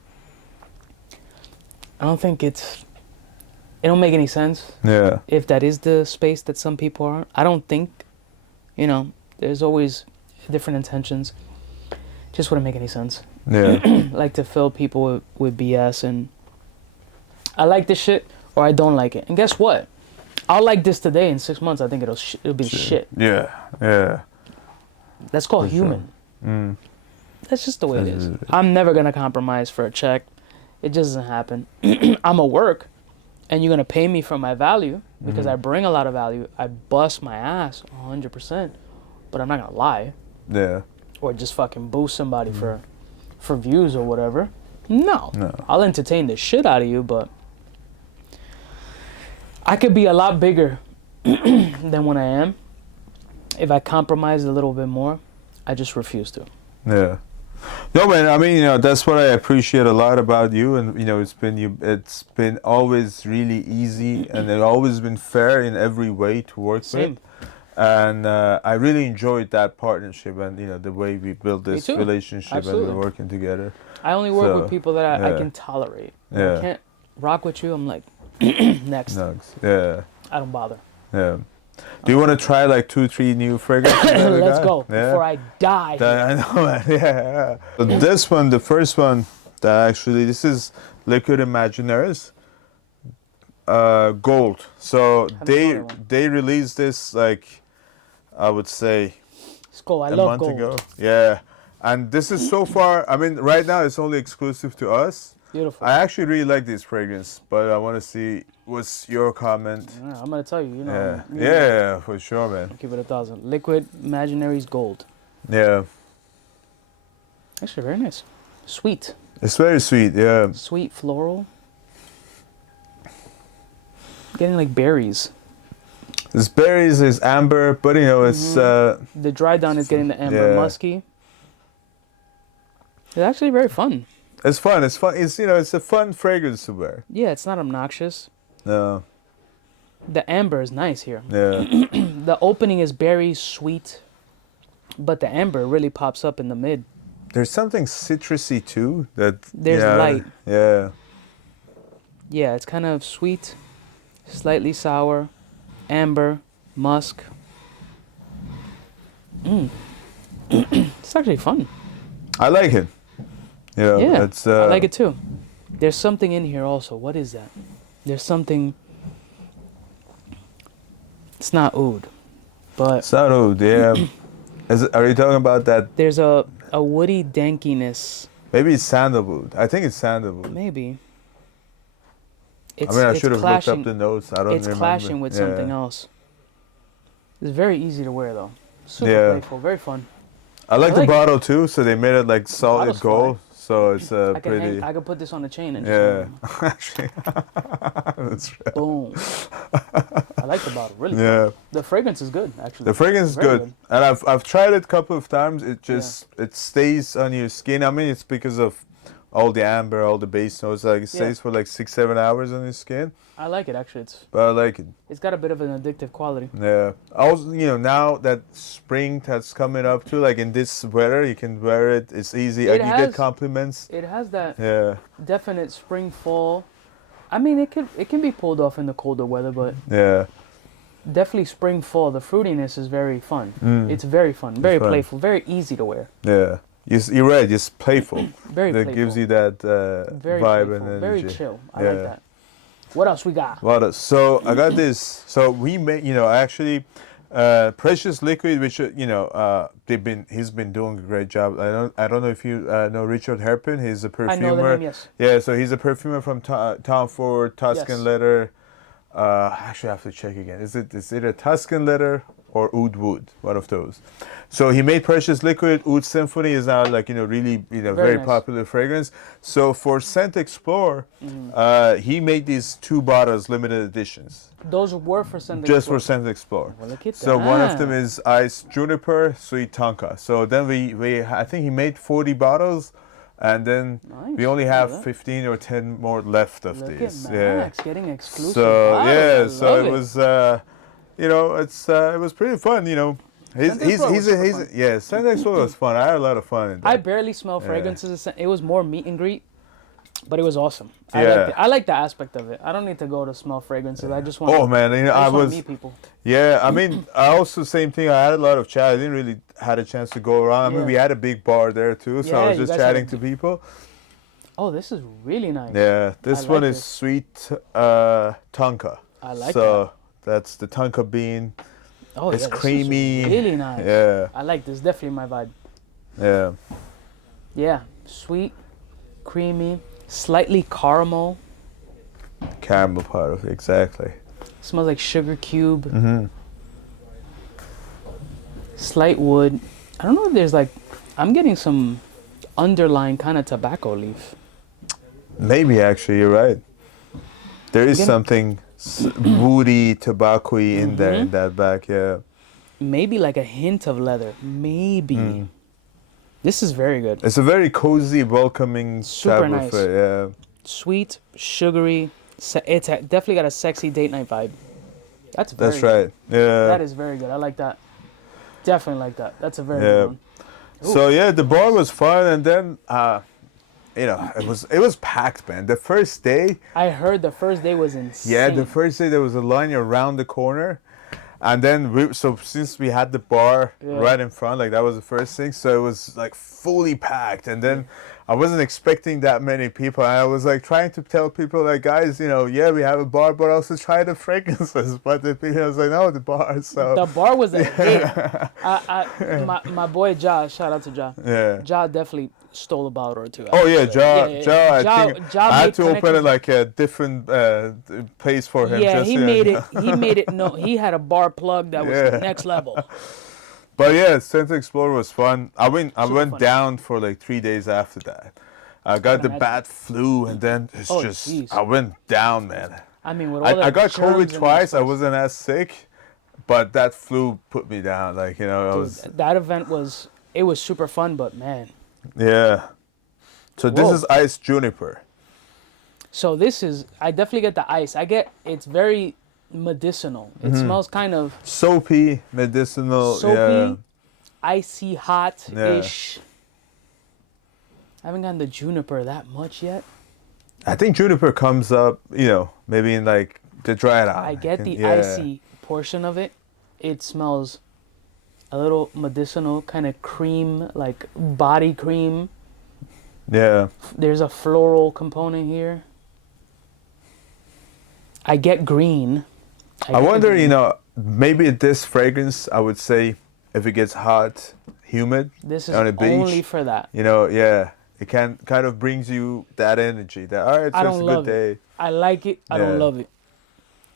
I don't think it don't make any sense Yeah. if that is the space that some people are. I don't think, you know, there's always different intentions. Just wouldn't make any sense. Yeah. Like to fill people with BS and I like this shit or I don't like it. And guess what? I'll like this today. In 6 months, I think it'll be shit. Yeah. Yeah. That's called For sure. human. Mm. that's just the way it is. I'm never gonna compromise for a check. It just doesn't happen. I'm a work, and you're gonna pay me for my value because I bring a lot of value. I bust my ass 100%, but I'm not gonna lie. Yeah. Or just fucking boost somebody for views or whatever. No. I'll entertain the shit out of you, but I could be a lot bigger than what I am. If I compromise a little bit more, I just refuse to. Yeah. No, man. I mean, that's what I appreciate a lot about you, and it's been always really easy, and it's always been fair in every way to work with. And I really enjoyed that partnership, and the way we built this relationship. Absolutely. And we're working together. I only work with people that I can tolerate. If I can't rock with you, I'm like, next. Yeah. I don't bother. Yeah. Do you want to try like 2-3 new fragrances? Let's go before I die. I know, man. Yeah. So this one, the first one, this is Liquid Imaginaires. Gold. So they released this like, I would say, a month gold. ago. Yeah. And this is so far, I mean, right now it's only exclusive to us. Beautiful. I actually really like this fragrance, but I want to see what's your comment. Yeah, I'm going to tell you, Yeah, for sure, man. I'll give it 1,000. Liquid Imaginaires Gold. Yeah. Actually, very nice. Sweet. It's very sweet, yeah. Sweet floral. Getting like berries. There's berries, there's amber, but it's... the dry down is getting the amber musky. It's actually very fun. It's fun. It's a fun fragrance to wear. Yeah, it's not obnoxious. No. The amber is nice here. Yeah. The opening is berry sweet, but the amber really pops up in the mid. There's something citrusy too. There's light. Yeah. Yeah, it's kind of sweet, slightly sour, amber, musk. It's actually fun. I like it. Yeah, I like it too. There's something in here also. What is that? There's something. It's not oud, but it's not oud. Yeah. Are you talking about that? There's a woody dankiness. Maybe it's sandalwood. I think it's sandalwood. Maybe. I should have looked up the notes. I don't remember. It's clashing with something else. It's very easy to wear though. Super playful, very fun. I like the bottle too. So they made it like solid gold. So it's pretty. I could put this on the chain and just actually. That's right. Boom. I like the bottle really. Yeah. Good. The fragrance is good actually. The fragrance is good, and I've tried it a couple of times. It just it stays on your skin. I mean, it's because of all the amber, all the base notes. Like it stays for like 6-7 hours on your skin. I like it actually. But I like it. It's got a bit of an addictive quality. Yeah. Also, now that spring that's coming up too, like in this weather, you can wear it. It's easy. You get compliments. It has that definite spring fall. I mean, it can be pulled off in the colder weather, but definitely spring fall. The fruitiness is very fun. It's very fun, very playful, very easy to wear. Yeah. You're right. It's playful. Very playful. That gives you that very vibe playful, and energy. Very chill. I like that. What else we got? So I got this. So we made, actually, Precious Liquid, which he's been doing a great job. I don't know if you know Richard Herpin. He's a perfumer. I know the name, yes. Yeah, so he's a perfumer from Tom Ford, Tuscan Leather. Actually, I have to check again. Is it a Tuscan Leather or Oud Wood? One of those. So he made Precious Liquid. Oud Symphony is now really very nice. Popular fragrance. So for Scent Explorer, he made these 2 bottles, limited editions. Those were for Scent Explorer? Just for Scent Explorer. Well, look at so that. One of them is Ice Juniper, Sweet Tonka. So then I think he made 40 bottles. And then we only have 15 or 10 more left of these. Look at Max getting exclusive. So so it was, it was pretty fun. Scent Explorer was fun. I had a lot of fun in that. I barely smell fragrances. It was more meet and greet, but it was awesome. I like the aspect of it. I don't need to go to smell fragrances. I just want. Oh man, I want to meet people. Yeah, I mean, I also same thing. I had a lot of chat. I didn't really had a chance to go around. I mean, we had a big bar there too, so I was just chatting to people. Oh, this is really nice. Yeah, this one is Sweet Tonka. I like that. So that's the Tonka bean. Oh, it's creamy. Really nice. Yeah. I like this. Definitely my vibe. Yeah. Yeah, sweet, creamy, slightly caramel. Caramel part of it, exactly. Smells like sugar cube. Mm-hmm. Slight wood. I don't know if there's like, I'm getting some underlying kind of tobacco leaf. Maybe actually, you're right. There is Again- something woody, tobacco-y in there Mm-hmm. in that back. Yeah. Maybe like a hint of leather. Maybe. Mm. This is very good. It's a very cozy, welcoming Super type nice. of yeah. Sweet, sugary. It's definitely got a sexy date night vibe. That's very That's good. right. Yeah. That is very good. I like that. Definitely like that. That's a very Yeah. good one. So yeah, the bar was fun, and then it was packed, man. The first day, I heard the first day was insane. yeah, the first day there was a line around the corner, and then so since we had the bar Yeah. right in front, like that was the first thing, so it was like fully packed, and then I wasn't expecting that many people. And I was like trying to tell people, like, guys, yeah, we have a bar, but also try the fragrances. But the people was like, no, the bar. So The bar was a hit. My boy Ja, shout out to Ja. yeah. Ja definitely stole a bottle or two. Oh yeah, Ja. Yeah. I think Ja I had made to open it connections. like a different place for him. Yeah, just, he you know. made it. He made it. No, he had a bar plug that was Yeah. next level. But yeah, Central Explorer was fun. I went Super fun. down for like 3 days after that. I got the imagine. bad flu, and then it's Oh, just jeez. I went down, man. I mean, with all the I got germs COVID in twice. that I place. wasn't as sick, but that flu put me down. Like I Dude, was that event was super fun, but man. yeah. So this Whoa. is Ice Juniper. So this is, I definitely get the ice. It's very medicinal. It Mm-hmm. smells kind of Soapy, medicinal. soapy, Yeah. icy hot-ish. I haven't gotten the juniper that much yet. I think juniper comes up, maybe in like the dried out. I get the yeah. icy portion of it. It smells a little medicinal, kind of cream, like body cream. Yeah. There's a floral component here. I get green. I get the wonder, green. maybe this fragrance, I would say, if it gets hot, humid This is on a beach, only for that. yeah, it kind of brings you that energy. That all right, I so it's don't a good love day. it. I like it. I Yeah. don't love it.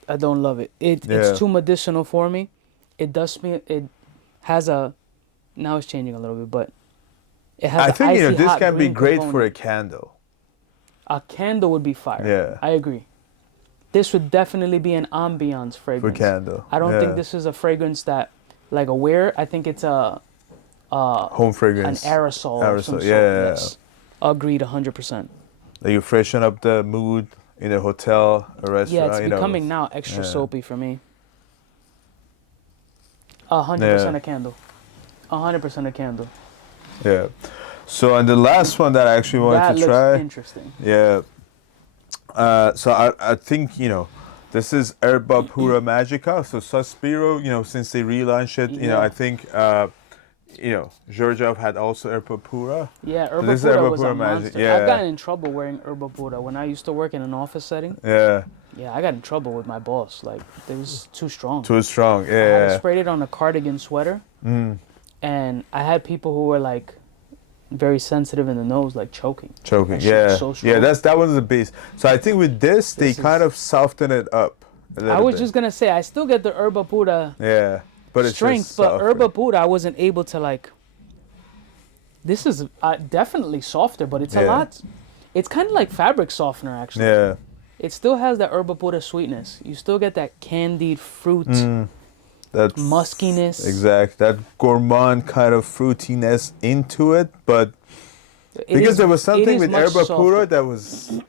I don't love it. Yeah. It's too medicinal for me. It does me. It has a. Now it's changing a little bit, but it has. I a think icy this hot can be green great for a component. candle. A candle would be fire. Yeah. I agree. This would definitely be an ambiance For fragrance. candle. I don't yeah. think this is a fragrance that, like a wear. I think it's a home an fragrance. aerosol. Of some Aerosol, sort. yeah. Yes. Agreed, 100%. That you freshen up the mood in a hotel, a restaurant. Yeah, it's you know. becoming now extra yeah. soapy for me. 100% Yeah. a candle. 100% a candle. Yeah. So and the last one that I actually wanted That to looks try. interesting. Yeah. So I think, this is Herba Pura Magica. So Suspiro, since they relaunched it, Yeah. I think, Georgiev had also Herba Pura. Yeah, So Herba this is Pura Herba was Pura a Magic, monster. yeah. I've gotten in trouble wearing Herba Pura. When I used to work in an office setting, Yeah. yeah, I got in trouble with my boss. Like, it was too strong. Too strong. I had Yeah. sprayed it on a cardigan sweater, Mm. and I had people who were, like, very sensitive in the nose, like choking. Choking. That shit Yeah. was so Yeah, strong. that one's a beast. So I think with this they This kind is- of soften it up a little I was bit. just going to say, I still get the Herba Pura Yeah. But it's strength, just but softer. Herba Pura, I wasn't able to, like, this is definitely softer, but it's a Yeah. lot. It's kind of like fabric softener, actually. Yeah. It still has that Herba Pura sweetness. You still get that candied fruit That muskiness. Exact. That gourmand kind of fruitiness into it, but because there was something with Herba Pura that was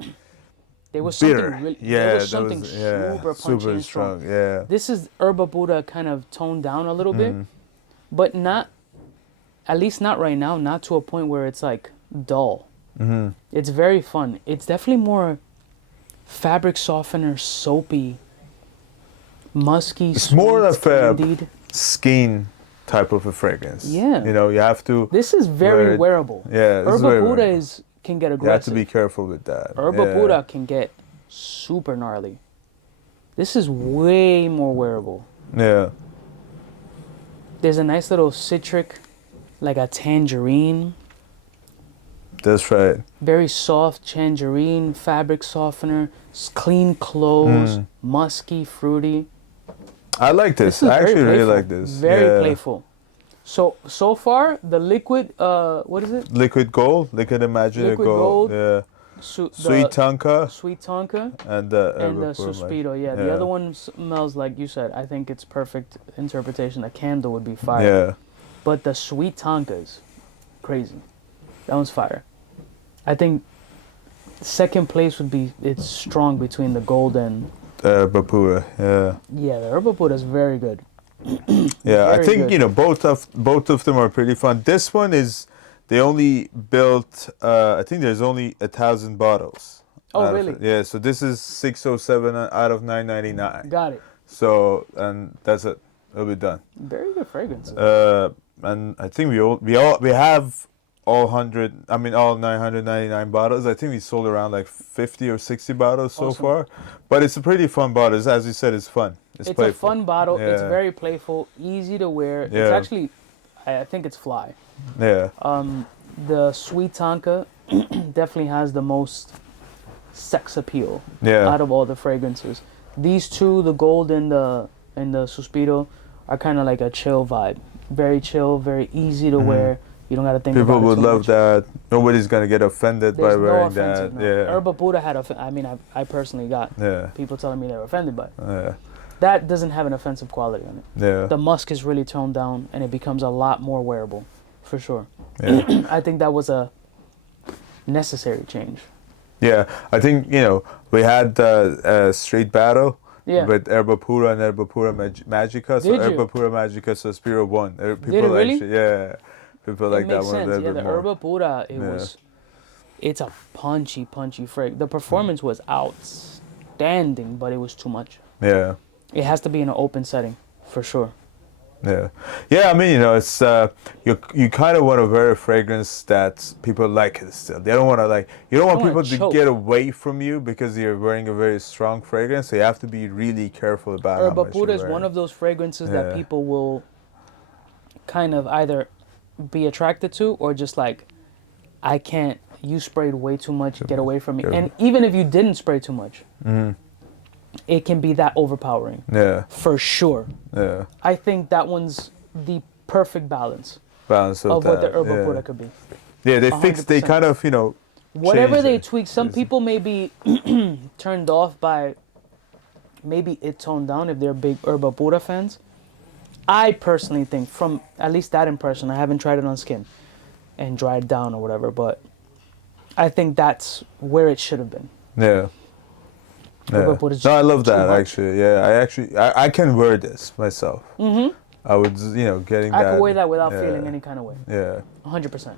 there was bitter. something really, Yeah, there was something super punchy super and strong. strong. Yeah. This is Herba Pura kind of toned down a little bit, Mm. but not, at least not right now, not to a point where it's like dull. Mm-hmm. It's very fun. It's definitely more fabric softener, soapy, musky. It's more sweet, of a- candied. Skin type of a fragrance. Yeah. You have to. This is very Wear it- wearable. Yeah. This is Herba very Pura wearable. can get You have to aggressive. be careful with that. Herba yeah. Pura can get super gnarly. This is way more wearable. Yeah. There's a nice little citric, like a tangerine. That's right. Very soft tangerine, fabric softener, clean clothes, musky, fruity. I like this. This is I very actually really playful. like this. Very yeah. playful. So far, the liquid, what is it? Liquid gold, liquid imagine Liquid gold. gold, Yeah. Sweet Sweet tonka, and the and the Herbapura suspiro. Yeah, the other one smells like you said. I think it's perfect interpretation. A candle would be fire. Yeah. But the sweet tonka is crazy. That one's fire. I think second place would be, it's strong between the gold and Herbapura. Yeah. yeah, the Herbapura is very good. Yeah, I Very think good. you know both of them are pretty fun. This one is they only built. I think there's only 1,000 bottles. Oh, out of really? it. Yeah, so this is 607 out of 999. Got it. So and that's it. It'll be done. Very good fragrance. And I think we have all 999 bottles. I think we sold around like 50 or 60 bottles so Awesome. far. But it's a pretty fun bottle. As you said, it's fun. It's playful. a fun bottle. It's Yeah. very playful, easy to wear. It's Yeah. actually, I think it's fly. Yeah. The sweet tonka definitely has the most sex appeal Yeah. out of all the fragrances. These two, the gold and the suspiro, are kind of like a chill vibe. Very chill, very easy to wear. You don't got to think People about it would too love much. that. Nobody's gonna get offended There's by no wearing offensive. that. No. Yeah. Herbapura had I personally got Yeah. people telling me they were offended by it. Yeah. That doesn't have an offensive quality on it. Yeah. The musk is really toned down and it becomes a lot more wearable, for sure. Yeah. I think that was a necessary change. Yeah. I think we had the street battle. Yeah. With Herbapura and Herbapura Magica. So Did you? Herbapura Magica Suspiro won. People it really? actually, yeah. People like It that makes one a sense. little Yeah, bit the more. Herbapura, Yeah. it's a punchy frag. The performance was outstanding, but it was too much. Yeah. It has to be in an open setting, for sure. Yeah, yeah. I mean, it's you kind of want to wear a fragrance that people like it still. They don't want to you don't want wanna people to choke. get away from you because you're wearing a very strong fragrance. So you have to be really careful about how much you're Herbapura is wearing. one of those fragrances Yeah. that people will kind of either be attracted to or just like, I can't, you sprayed way too much, get away from me. Careful. And even if you didn't spray too much, it can be that overpowering, Yeah, for sure. yeah. I think that one's the perfect balance Balance of of what the that. Herbapura yeah. could be. Yeah, they fixed. They 100%. kind of Whatever change they it. tweak, some people may be turned off by maybe it toned down if they're big Herbapura fans. I personally think, from at least that impression, I haven't tried it on skin and dried down or whatever, but I think that's where it should have been. Yeah. Yeah. Herbapura is No, I love too that much. actually. Yeah, I can wear this myself. Mm-hmm. I would getting I that. could wear that without yeah. feeling any kind of way. Yeah. 100%.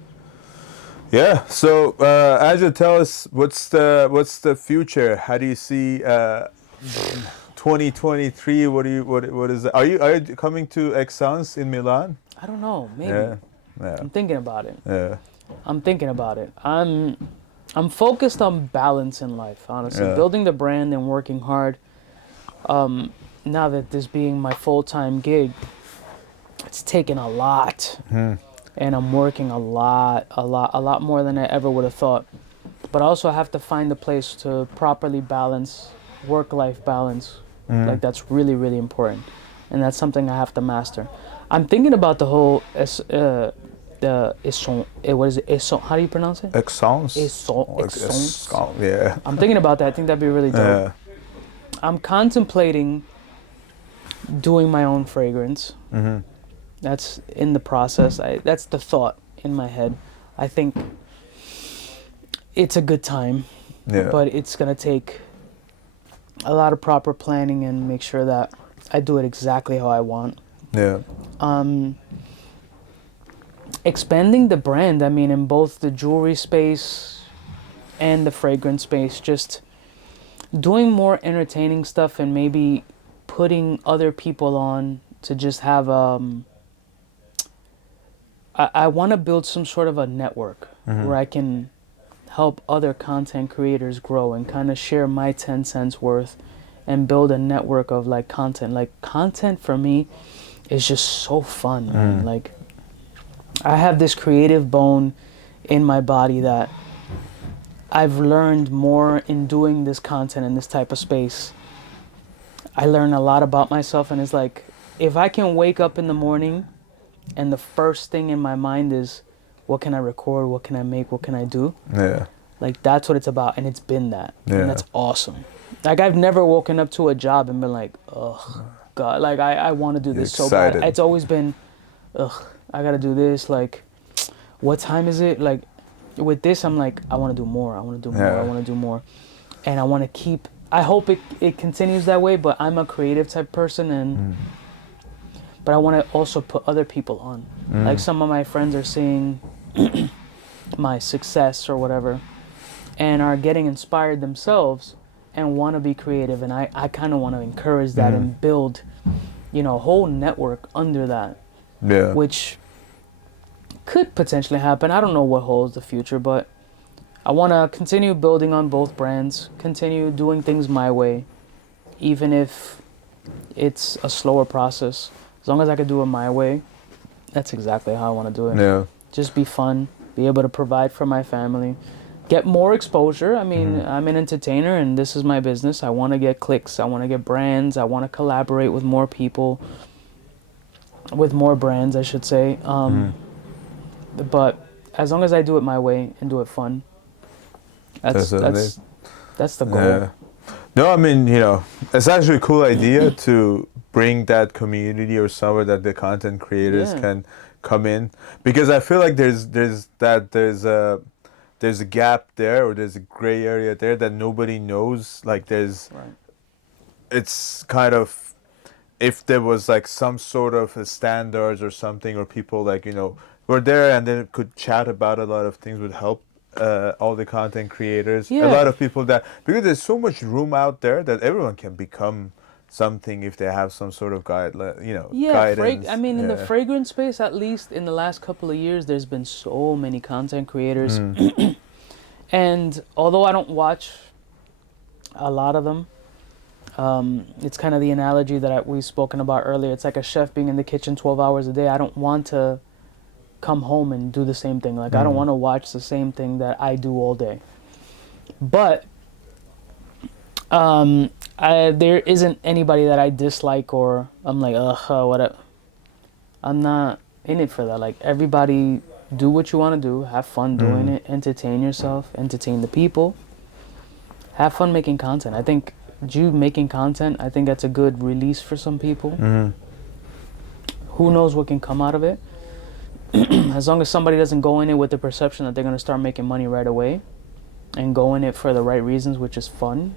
Yeah. So, Aja, tell us what's the future? How do you see 2023? What is it? Are you coming to Exans in Milan? I don't know. Maybe. Yeah. Yeah. I'm thinking about it. Yeah. I'm thinking about it. I'm focused on balance in life, honestly. Yeah. Building the brand and working hard. Now that this being my full-time gig, it's taken a lot. And I'm working a lot more than I ever would have thought. But I also have to find a place to properly balance work-life balance. Like, that's really, really important. And that's something I have to master. I'm thinking about the whole what is it? How do you pronounce it? Exans. Essence. Yeah. I'm thinking about that. I think that'd be really dope. Yeah. I'm contemplating doing my own fragrance. Mm-hmm. That's in the process. That's the thought in my head. I think it's a good time, Yeah. but it's gonna take a lot of proper planning and make sure that I do it exactly how I want. Yeah. Expanding the brand, I mean, in both the jewelry space and the fragrance space, just doing more entertaining stuff and maybe putting other people on to just have I want to build some sort of a network where I can help other content creators grow and kind of share my 10 cents worth and build a network of like content. Like, content for me is just so fun, man. Like, I have this creative bone. in my body that I've learned more in doing this content in this type of space. I learn a lot about myself, and it's like, if I can wake up in the morning and the first thing in my mind is, what can I record, what can I make, what can I do? Yeah. Like, that's what it's about, and it's been that. Yeah. And that's awesome. Like, I've never woken up to a job and been like, ugh, God, like, I want to do this so bad. It's always been, ugh, I got to do this. Like, what time is it? Like, with this, I'm like, I want to do more. I want to do more. I want to do more. And I want to keep, I hope it continues that way, but I'm a creative type person, and but I want to also put other people on. Like, some of my friends are seeing my success or whatever and are getting inspired themselves and want to be creative, and I kind of want to encourage that and build, you know, a whole network under that. Yeah. Which could potentially happen. I don't know what holds the future, but I want to continue building on both brands, continue doing things my way, even if it's a slower process. As long as I can do it my way, that's exactly how I want to do it. Yeah. Just be fun, be able to provide for my family, get more exposure. I mean, I'm an entertainer and this is my business. I want to get clicks. I want to get brands. I want to collaborate with more people, with more brands, I should say. But as long as I do it my way and do it fun, that's the goal. Yeah. No, I mean, you know, it's actually a cool idea to bring that community or somewhere that the content creators can come in, because I feel like there's a gap there, or there's a gray area there that nobody knows. Like, it's kind of, if there was like some sort of a standards or something, or people like, you know, were there and then could chat about a lot of things, would help all the content creators. A lot of people that, because there's so much room out there that everyone can become something if they have some sort of guidance. I mean, in the fragrance space, at least in the last couple of years, there's been so many content creators. And although I don't watch a lot of them, it's kind of the analogy that we've spoken about earlier. It's like a chef being in the kitchen 12 hours a day. I don't want to come home and do the same thing. Like, I don't want to watch the same thing that I do all day. But there isn't anybody that I dislike or I'm like, whatever. I'm not in it for that. Like, everybody, do what you want to do. Have fun doing it. Entertain yourself. Entertain the people. Have fun making content. I think you making content, I think that's a good release for some people. Who knows what can come out of it? As long as somebody doesn't go in it with the perception that they're going to start making money right away and go in it for the right reasons, which is fun,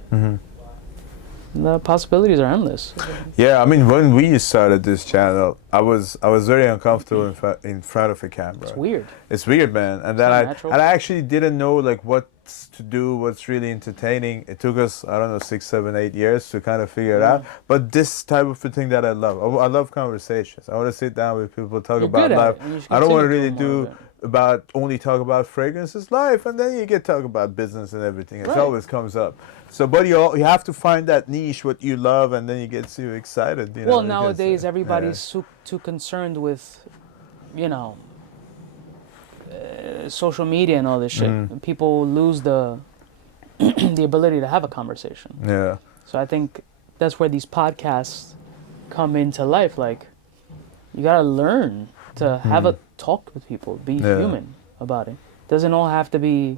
the possibilities are endless. Yeah, I mean, when we started this channel, I was very uncomfortable in front of a camera. It's weird. It's weird, man. And then I actually didn't know like what to do, what's really entertaining. It took us, I don't know, 6, 7, 8 years to kind of figure it out. But this type of a thing that I love. I love conversations. I want to sit down with people, talk about life. I don't want to really only talk about fragrances, life, and then you get talk about business and everything. It always comes up. So, but you have to find that niche, what you love, and then you get so excited. You know, nowadays everybody's too concerned with, you know, social media and all this shit. And people lose the the ability to have a conversation. Yeah. So I think that's where these podcasts come into life. Like, you gotta learn to have a talk with people, be human about it. Doesn't all have to be,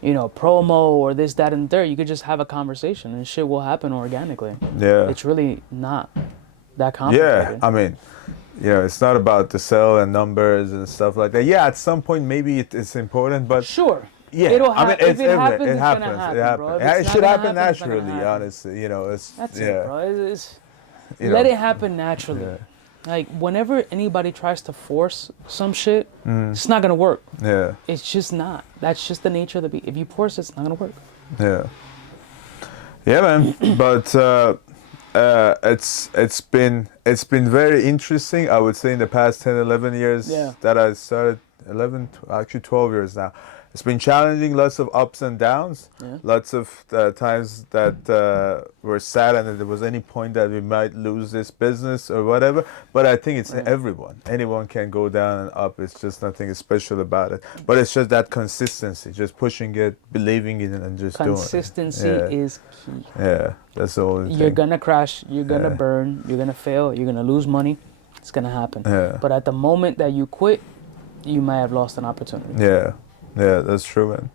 you know, promo or this, that, and third. You could just have a conversation and shit will happen organically. Yeah. It's really not that complicated. Yeah, I mean, yeah, it's not about the sell and numbers and stuff like that. Yeah, at some point maybe it's important, but sure. Yeah, I mean, if it happens, it's gonna happen, bro. It should happen naturally, honestly. You know, that's it, bro. Let it happen naturally. Yeah. Like, whenever anybody tries to force some shit, it's not gonna work. Yeah. It's just not. That's just the nature of the beast. If you force it, it's not gonna work. Yeah. Yeah, man. But it's been very interesting. I would say in the past 10, 11 years that I started, 11, actually 12 years now. it's been challenging, lots of ups and downs, Yeah. lots of times that were sad and that there was any point that we might lose this business or whatever. But I think it's everyone. Anyone can go down and up. It's just nothing special about it. But it's just that consistency, just pushing it, believing in it, and just doing it. Consistency is key. Yeah, that's the only You're thing. gonna crash, you're gonna burn, you're gonna fail, you're gonna lose money. It's gonna happen. Yeah. But at the moment that you quit, you might have lost an opportunity. Yeah, that's true, man.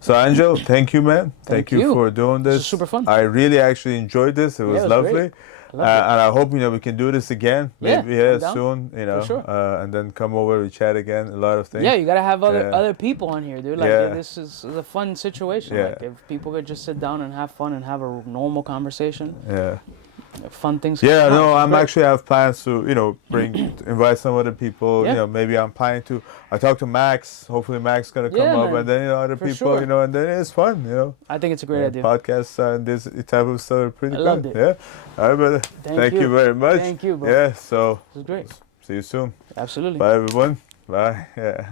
So, Angel, thank you, man. Thank you for doing this. This is super fun. I really actually enjoyed this. It was lovely. Great. I loved it. And I hope we can do this again. Maybe I'm down. soon. For sure. And then come over, we chat again. A lot of things. Yeah, you gotta have other people on here, dude. Like Yeah. this is a fun situation. Yeah. Like if people could just sit down and have fun and have a normal conversation, Yeah. fun things. Yeah, come no, out. I'm Great. actually have plans to, invite some other people. Yeah. Maybe I'm planning to. I talked to Max. Hopefully, Max gonna come Yeah, up, man. and then other For people. sure. And then it's fun. I think it's a great idea. Podcasts and this type of stuff are pretty I good. loved it. Yeah. All right, brother. Thank you very much. Thank you, bro. Yeah. So This is great. see you soon. Absolutely. Bye, everyone. Bye. Yeah.